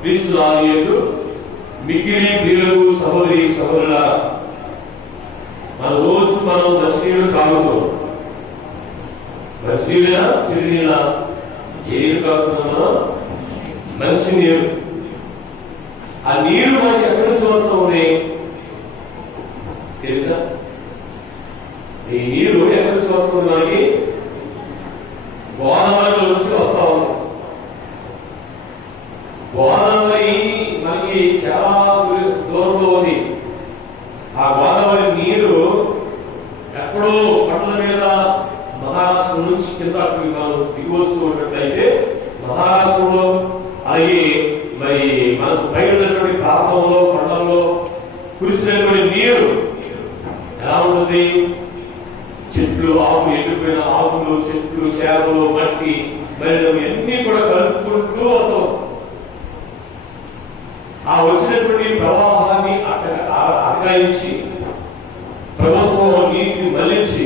క్రీస్తు నాయకుడు మిక్కిలి ప్రియులకు సహోదరి సహోదరుల మన రోజు మనం దర్శనీయుడు తాగుతూ మంచినీళ్ళ చిరునీళ్ళ? ఏ నీళ్ళు మంచి నీరు ఆ నీరు మనకి ఎక్కడి నుంచి వస్తూ ఉంది? తెలుసా? ఈ నీరు ఎక్కడి నుంచి వస్తుంది మనకి? గోదావరి నుంచి వస్తా ఉంది గోదావరి మనకి చాలా దూరంలో ఉంది. ఆ గోదావరి నీరు ఎక్కడో కొండల మీద మహారాష్ట్ర నుంచి కింద మనం దిగి వస్తూ ఉన్నట్లయితే మహారాష్ట్రలో అలాగే మరి మన పైన ఉన్నటువంటి ప్రాంతంలో కొండల్లో కురిసినటువంటి నీరు ఎలా ఉంటుంది? చెట్లు ఆకులు ఎండిపోయిన ఆకులు చెట్లు చేపలు మట్టి మరి అన్ని కూడా కలుపుకుంటూ వస్తూ ఆ వచ్చినటువంటి ప్రవాహాన్ని అట- కేటాయించి ప్రభుత్వం నీటిని మళ్ళించి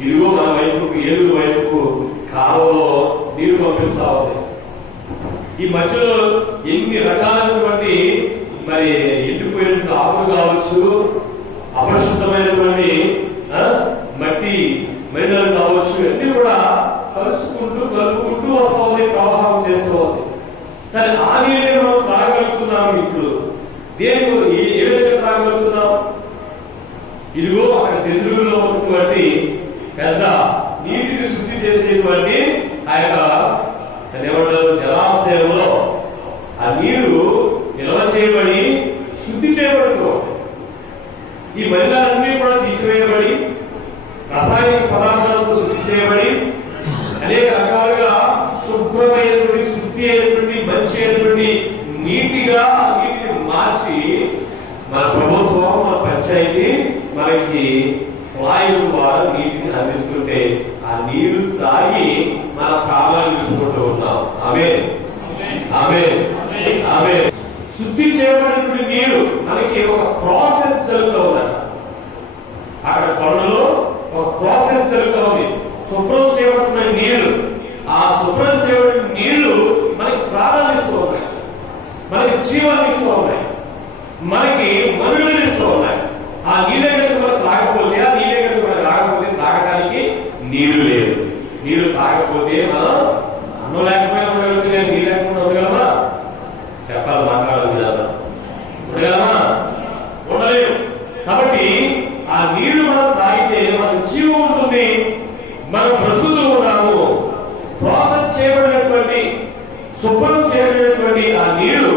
ఇదిగో మన వైపుకు ఏలుగు వైపుకు కాలువలో నీరు పంపిస్తా ఉంది. ఈ మధ్యలో ఎన్ని రకాలైనటువంటి మరి ఎండిపోయినటువంటి ఆకులు కావచ్చు అపరిశుద్ధమైనటువంటి ఆ, మట్టి మరినలు కావచ్చు అన్ని కూడా కలుసుకుంటూ కలుపుకుంటూ వస్తా ఉంది ప్రవాహం చేస్తూ ఉంది. కానీ ఆ నీరుని మనం తాగలుగుతున్నాం ఇప్పుడు. దేని ఏ ఇదిగో అక్కడ తెలుగులో ఉన్నటువంటి పెద్ద నీటిని శుద్ధి చేసేటువంటి ఆ యొక్క దాన్ని ఏమంటారు జలాశయంలో ఆ నీరు నిల్వ చేయబడి శుద్ధి చేయబడుతూ ఉంది. ఈ మలినాలన్నీ కూడా తీసివేయబడి రసాయనిక పదార్థాలతో శుద్ధి చేయబడి అనేక రకాలుగా శుభ్రమైనటువంటి శుద్ధి అయినటువంటి మంచి అయినటువంటి నీటిగా ఆ నీటిని మార్చి మన ప్రభుత్వం మన పంచాయతీ మనకి కుళాయిల ద్వారా నీటిని ఆ నీరు తాగి మన ప్రాణాలు నిలుపుకుంటూ ఉన్నాం. ఆమె ఆమె ఆమె శుద్ధి చేయబడినటువంటి నీరు మనకి ఒక ప్రాసెస్ జరుగుతూ ఉందట. అక్కడ కొండలో ఒక ప్రాసెస్ జరుగుతూ ఉంది. శుభ్రం చేయబడుతున్న నీళ్ళు ఆ శుభ్రం చేయబడిన నీళ్ళు మనకి ప్రారంభిస్తూ ఉన్నాయి మనకి జీవాన్ని ఇస్తూ ఉన్నాయి మనకి మనుగడలు ఇస్తూ ఉన్నాయి ఆ నీళ్ళ కనుక మనం తాగకపోతే ఆ నీళ్ళ కనుక మనకు రాకపోతే తాగడానికి నీరు లేదు నీరు తాగకపోతే మనం అన్నం లేకపోయినా ఉండగలుగుతుంది నీళ్ళు లేకుండా ఉండగలమా చెప్పాలి మాట్లాడాలి విధానం ఉండగలమా ఉండలేము కాబట్టి ఆ నీరు మనం తాగితే మనకు జీవం ఉంటుంది మనం బ్రతుకుతూ ఉన్నాము ప్రాసెస్ చేయబడినటువంటి శుభ్రం చేయబడినటువంటి ఆ నీరు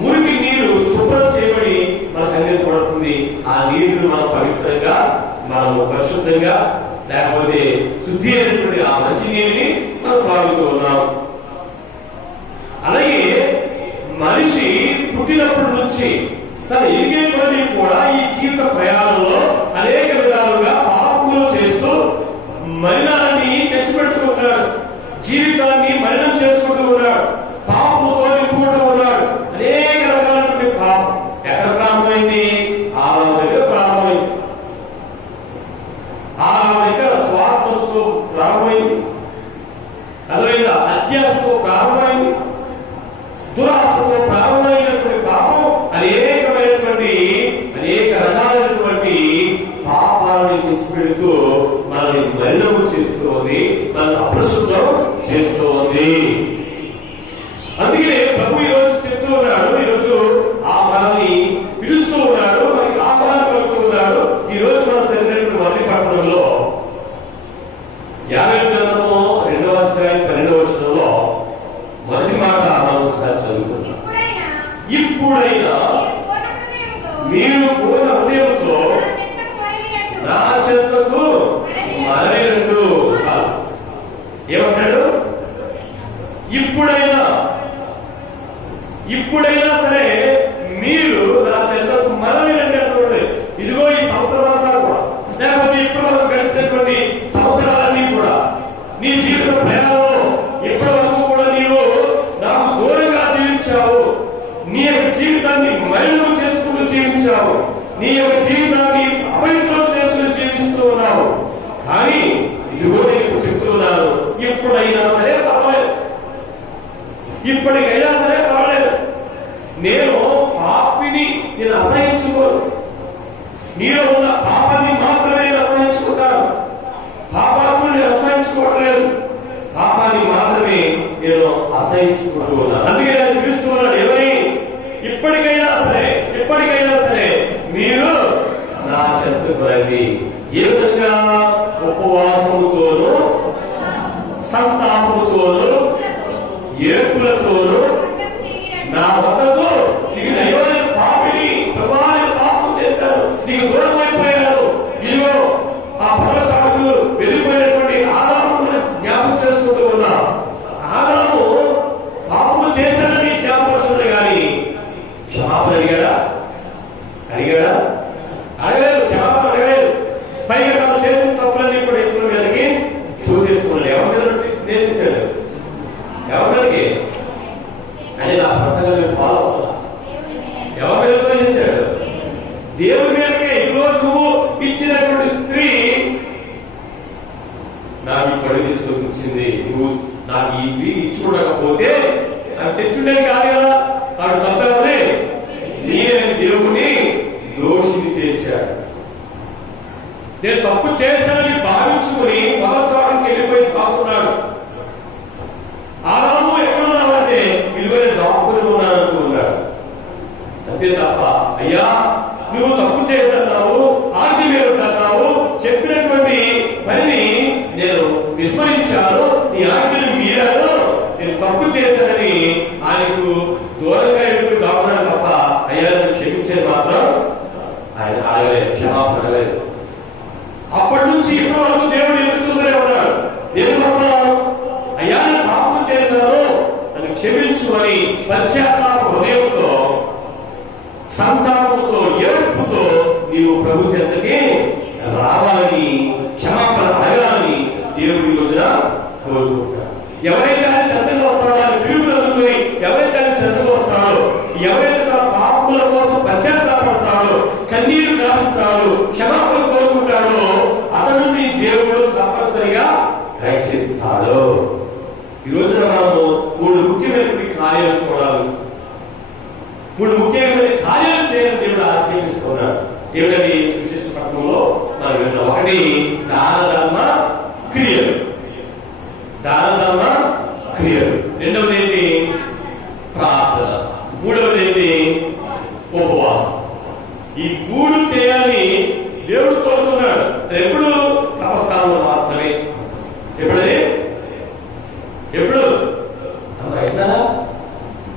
మురికి నీరు శుభ్రం చేయబడి మనకు అందించబడుతుంది ఆ నీరుని మనం పవిత్రంగా మనము పరిశుద్ధంగా లేకపోతే శుద్ధి అయినటువంటి ఆ మంచి మనం తాగుతూ ఉన్నాం. అలాగే మనిషి పుట్టినప్పటి నుంచి తన ఎదిగే కొద్ది కూడా ఈ జీవిత ప్రయాణంలో అనేక విధాలుగా పాపములు చేస్తూ మరణాన్ని తెచ్చిపెట్టుకుంటారు జీవితాన్ని నీ యొక్క జీవితాన్ని అపవిత్రం చేసుకుని జీవిస్తూ ఉన్నావు. కానీ ఇదిగో నీకు చెప్తున్నారు ఎప్పుడైనా సరే పర్వాలేదు. ఇప్పటికైనా సరే పర్వాలేదు. నేను ஏழு చేశాడు నేను తప్పు చేశానని భావించుకుని మరోసారికి వెళ్ళిపోయి కాకున్నాడు ఆదాము ఎక్కడున్నావంటే విలువైన దాక్కుని ఉన్నాను అనుకున్నాడు అంతే తప్ప అయ్యా నువ్వు తప్పు చేయదన్నావు కలగలేదు అప్పటి నుంచి ఇప్పటి వరకు ఎప్పుడు?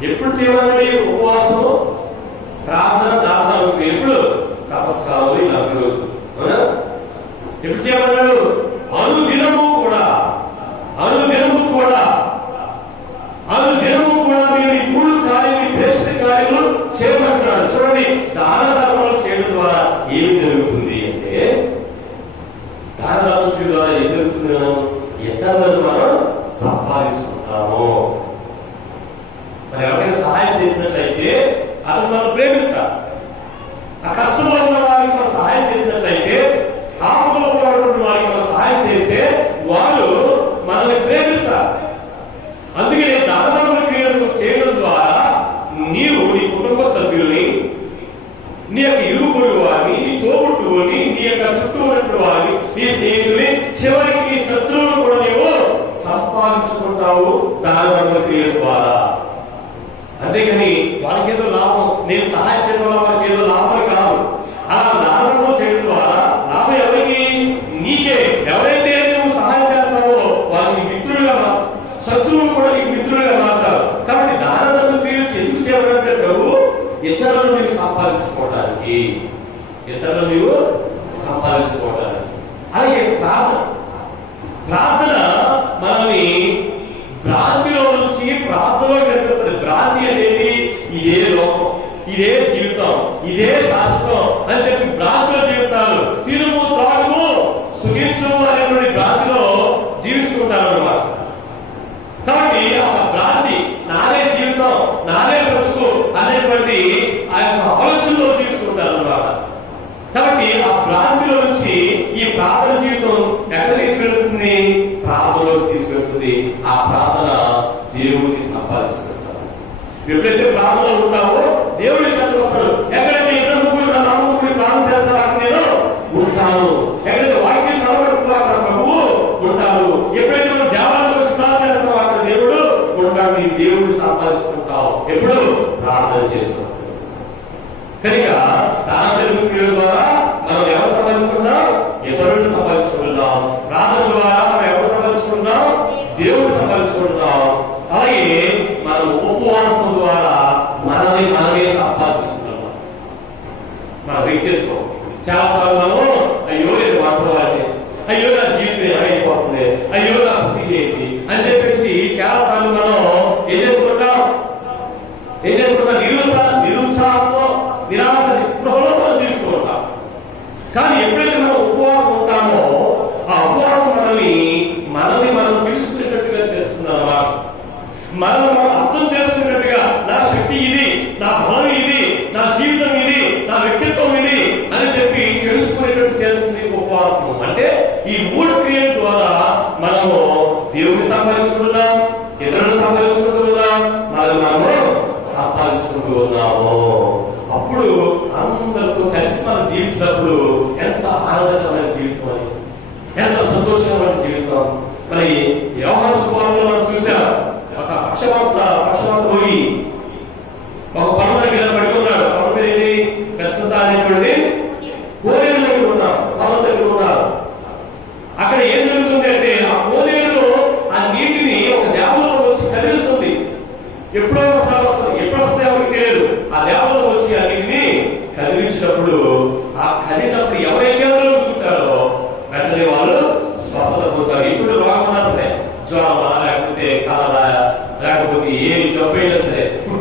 ఎప్పుడు చేయాలి ఉపవాసము? ప్రార్థన దాదాపు ఎప్పుడు? తపస్సు కావాలి నాకు రోజు ఎప్పుడు చేయమన్నాడు ఇదే జీవితం ఇదే శాశ్వతం అని చెప్పి బ్రాహ్మణ జీవితాలు తిరుము తాగుము సుఖించు అనేటువంటి చేస్తాం. కనుక అంటే ఈ మూడు క్రియల ద్వారా మనము దేవుని సంపాదించుకుంటున్నాం ఇతరులను సంపాదించుకుంటున్నాం మరి మనము సంపాదించుకుంటూ ఉన్నాము. అప్పుడు అందరితో కలిసి మనం జీవించినప్పుడు ఎంత ఆనందకరమైన జీవితం అని ఎంత సంతోషకరమైన జీవితం. మరి వ్యవహార స్వభావంలో మనం చూసాం ఒక పక్షపాత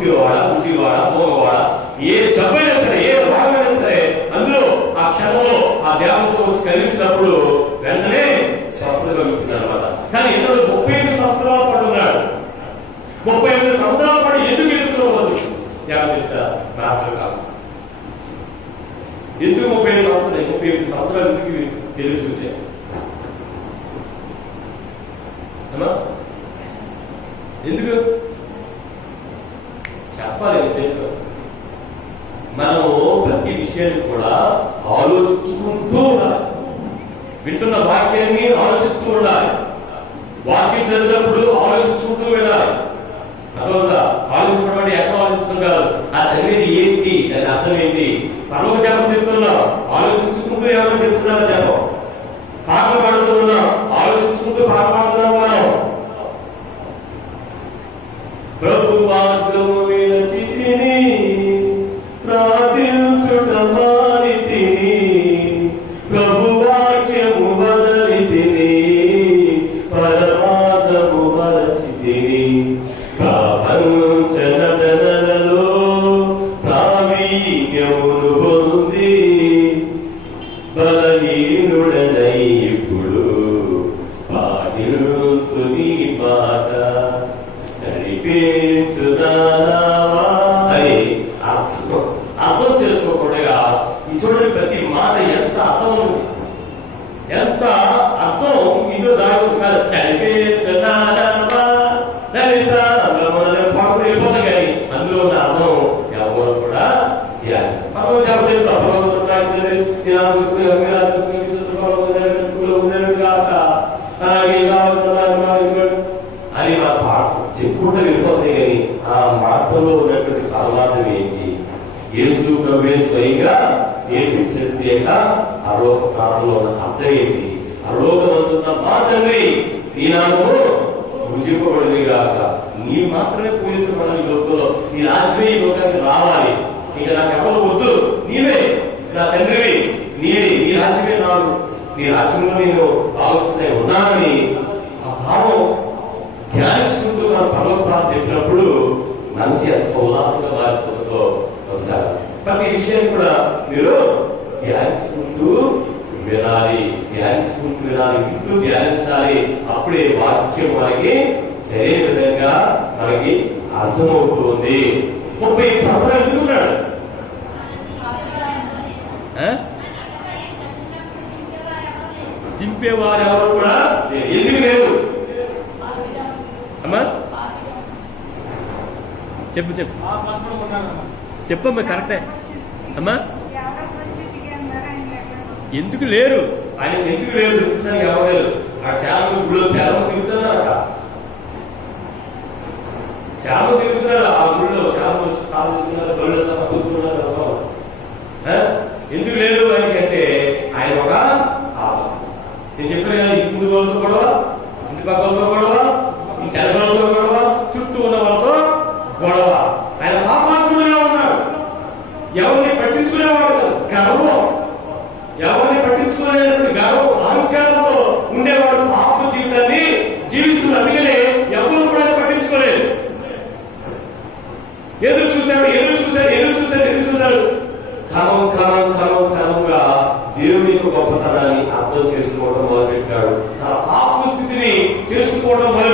కుంటివాడ కుంటివాడ మోగవాడ ఏ చెప్పైనా సరే ఏ భాగమైనా సరే అందులో ఆ క్షణంలో ఆ దేవతతో కలిగించినప్పుడు 所以他很 నువ్వే స్వయంగా ఏర్పించింది యొక్క అరలోక ప్రాణంలో ఉన్న అర్థం ఏంటి పూజింపబడి కాక నీ మాత్రమే పూజించబడాలి లోకంలో రాజ్యం ఈ లోకానికి రావాలి. ఇంకా నాకు ఎవరు వద్దు? నీవే. నా తండ్రివి. నీవే నీ రాజ్యమే నాకు నీ రాజ్యంలో నేను భావిస్తూనే ఉన్నానని ఆ భావం ధ్యానించుకుంటూ మన పర్వత చెప్పినప్పుడు మనసు ఎంత ఉల్లాసంగా మారిపోతుందో ఒకసారి ప్రతి విషయం కూడా మీరు ధ్యానించుకుంటూ వినాలి. ధ్యానించుకుంటూ వినాలి. వింటూ ధ్యానించాలి. అప్పుడే వాక్యం మనకి సరైన విధంగా మనకి అర్థమవుతుంది. ముప్పై సంవత్సరాలు ఎదుర్కొన్నాడు దింపేవారు ఎవరు కూడా ఎందుకు లేదు అమ్మా? చెప్పు చెప్పు. చెప్పమ్మా కరెక్టే. అమ్మా. ఎందుకు లేరు? ఆయన ఎందుకు లేరు చూపించడానికి ఎవరు లేరు? అక్కడ చాలా గుడిలో చాలా మంది తిరుగుతున్నారు అక్కడ చాలా తిరుగుతున్నారు ఆ గుడిలో చేపలు మంది తాగుతున్నారు బళ్ళు సభ కూర్చున్నారు ఎందుకు లేదు అంటే ఆయన ఒక నేను చెప్పాను కదా ఇంటి ముందు వాళ్ళతో గొడవ ఇంటి పక్క వాళ్ళతో గొడవ ఈ ಫೋಟೋ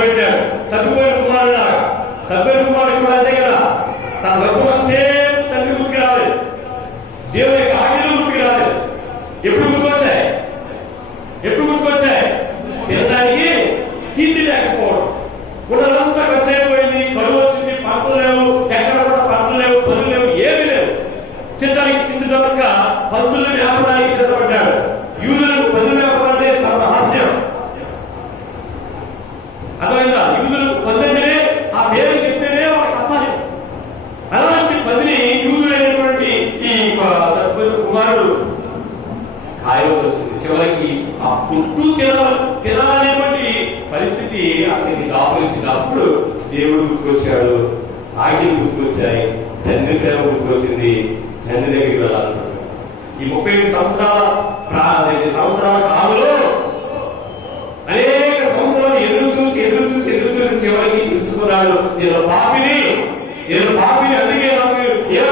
దేవుడు గుర్తుకొచ్చాడు ఆజ్ఞలు గుర్తుకొచ్చాయి తండ్రి ప్రేమ గుర్తుకొచ్చింది తండ్రి దగ్గరికి వెళ్ళాలనుకుంటున్నాడు ఈ ముప్పై ఐదు సంవత్సరాల సంవత్సరాల కాలంలో అనేక సంవత్సరాలు ఎదురు చూసి ఎదురు చూసి ఎదురు చూసి చివరికి తెలుసుకున్నాడు నేను పాపిని నేను పాపిని అందుకే నాకు ఏ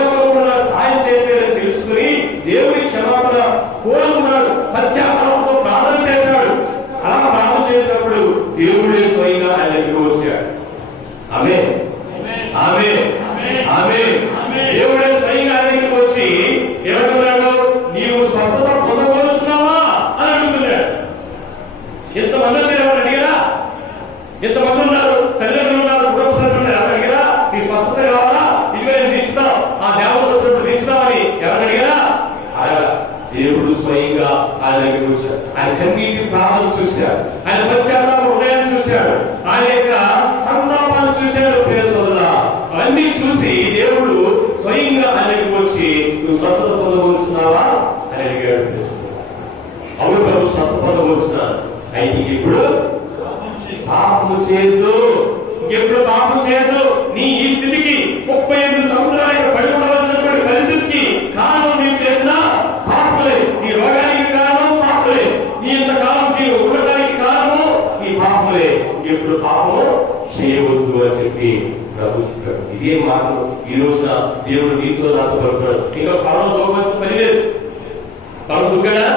చూశాడు. ఆయన కన్నీటి ప్రాణాలు చూశాడు. ఆయన పశ్చాత్తాప హృదయాన్ని చూశాడు. ఆయన యొక్క సంతాపాలు చూశాడు. ప్రియ సోదర అవన్నీ చూసి దేవుడు స్వయంగా ఆయనకు వచ్చి నువ్వు స్వస్థత పొందవచ్చున్నావా అని అడిగాడు అవును ప్రభు స్వస్థ పొందవచ్చున్నాను అయితే ఇప్పుడు పాపము చేయదు ఎప్పుడు పాపం చేయదు నీ ఈ స్థితికి ఇదే మార్గం ఈ రోజున దేవుడు నీతో నాతో పడుతున్నాడు ఇంకా పరమ దూరవలసిన పని లేదు. పరమ దూకాడా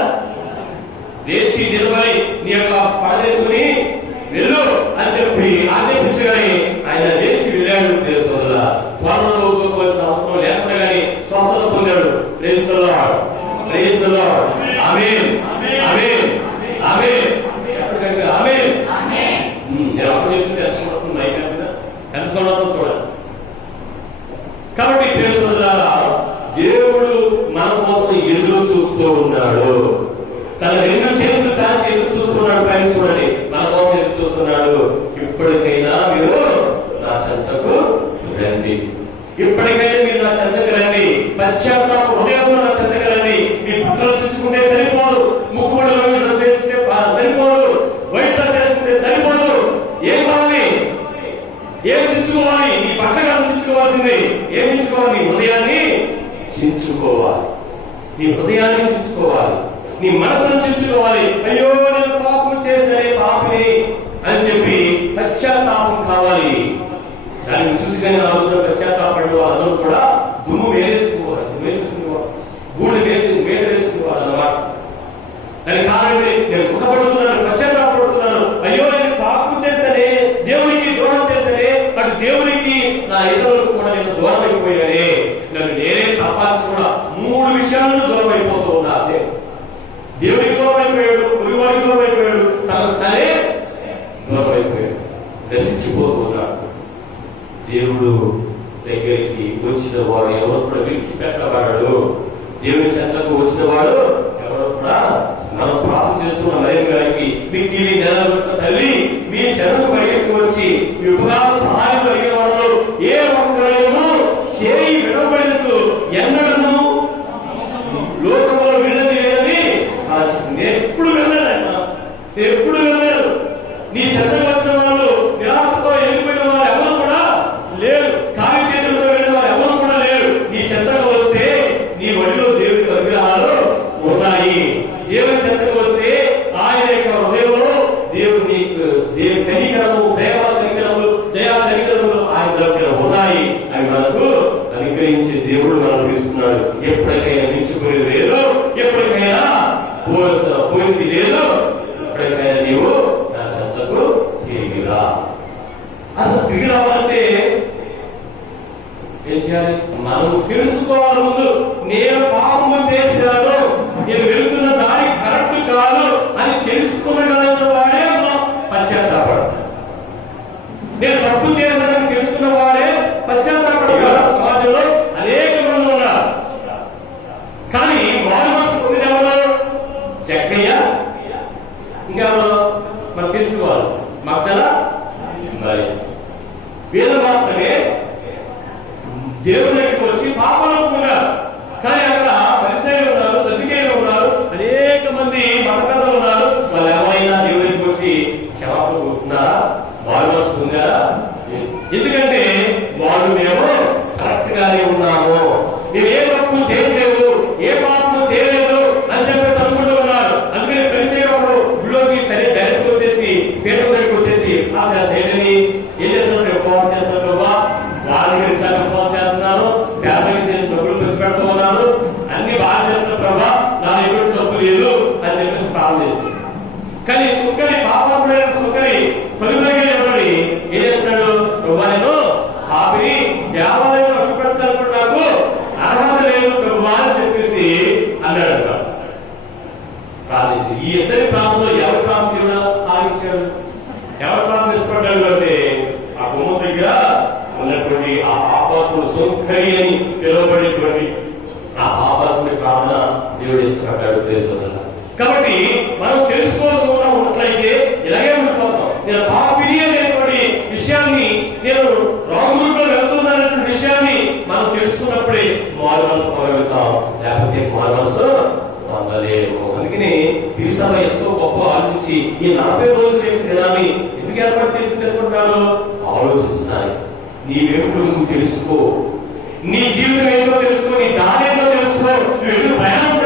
లేచి నిలబడి నీ యొక్క పని వెళ్ళు అని చెప్పి ఆజ్ఞాపించగానే ఆయన చూస్తూ ఉన్నాడు. తన రెండు చేతులు తన చేతులు చూస్తున్నాడు పైన చూడండి. నా కోసం చూస్తున్నాడు. ఇప్పటికైనా మీరు నా చెంతకు రండి. ఇప్పటికైనా మీరు నా చెంతకు రండి. పశ్చాత్తాప దేవుడు దగ్గరికి వచ్చిన వాడు ఎవరు కూడా పెట్టవాడు దేవుని చెట్లకు వచ్చిన వాడు ఎవరు కూడా మనం ప్రాప్తి చేస్తున్న మరియ గారికి మిక్కిలి నెల తల్లి మీ శరణు బయటకు వచ్చి మీ ఉపకారం సహాయం కలిగిన వాళ్ళు ఏ ఒక్క దగ్గర ఉన్నాయి అవి మనకు అనుగ్రహించే దేవుడు మనం తీసుకున్నాడు ఎప్పటికైనా దేవుడు వచ్చి పాపలో కూడా కానీ ఈ ఇద్దరి ప్రాంతంలో ఎవరి ప్రాంతం దేవుడు ఆగించాడు ఎవరి ప్రాంతం ఇష్టపడ్డాడు అంటే ఆ గుమ్మ దగ్గర ఉన్నటువంటి ఆ పాపాత్ముడు సుంకరి అని పిలువబడినటువంటి ఆ పాపాత్ముడి ప్రార్థన దేవుడు ఇష్టపడ్డాడు దేశంలో కాబట్టి మనం తెలుసుకోకుండా ఉన్నట్లయితే ఇలాగే ఉండిపోతాం. నేను పాపి అనేటువంటి విషయాన్ని నేను రాంగ్ రూట్ వెళ్తున్నానటువంటి విషయాన్ని మనం తెలుసుకున్నప్పుడే మారు మనసు మొదలుగుతాం లేకపోతే మారు మనసు ఈసారి ఎంతో గొప్ప ఆలోచించి ఈ నలభై రోజులు ఏమి తినాలి? ఎందుకు ఏర్పాటు చేసి అనుకుంటున్నాను ఆలోచించాలి. నీవేమిటో నువ్వు తెలుసుకో. నీ జీవితం ఏంటో తెలుసుకో నీ దారి ఏంటో తెలుసుకో. నువ్వు ఎందుకు ప్రయాణం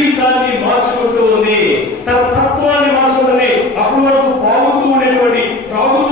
జీవితాన్ని మార్చుకుంటూ ఉంది. తన తత్వాన్ని మార్చుకుంటుంది అప్పుడు వరకు పాగుతూ ఉండేటువంటి ప్రాగుతూ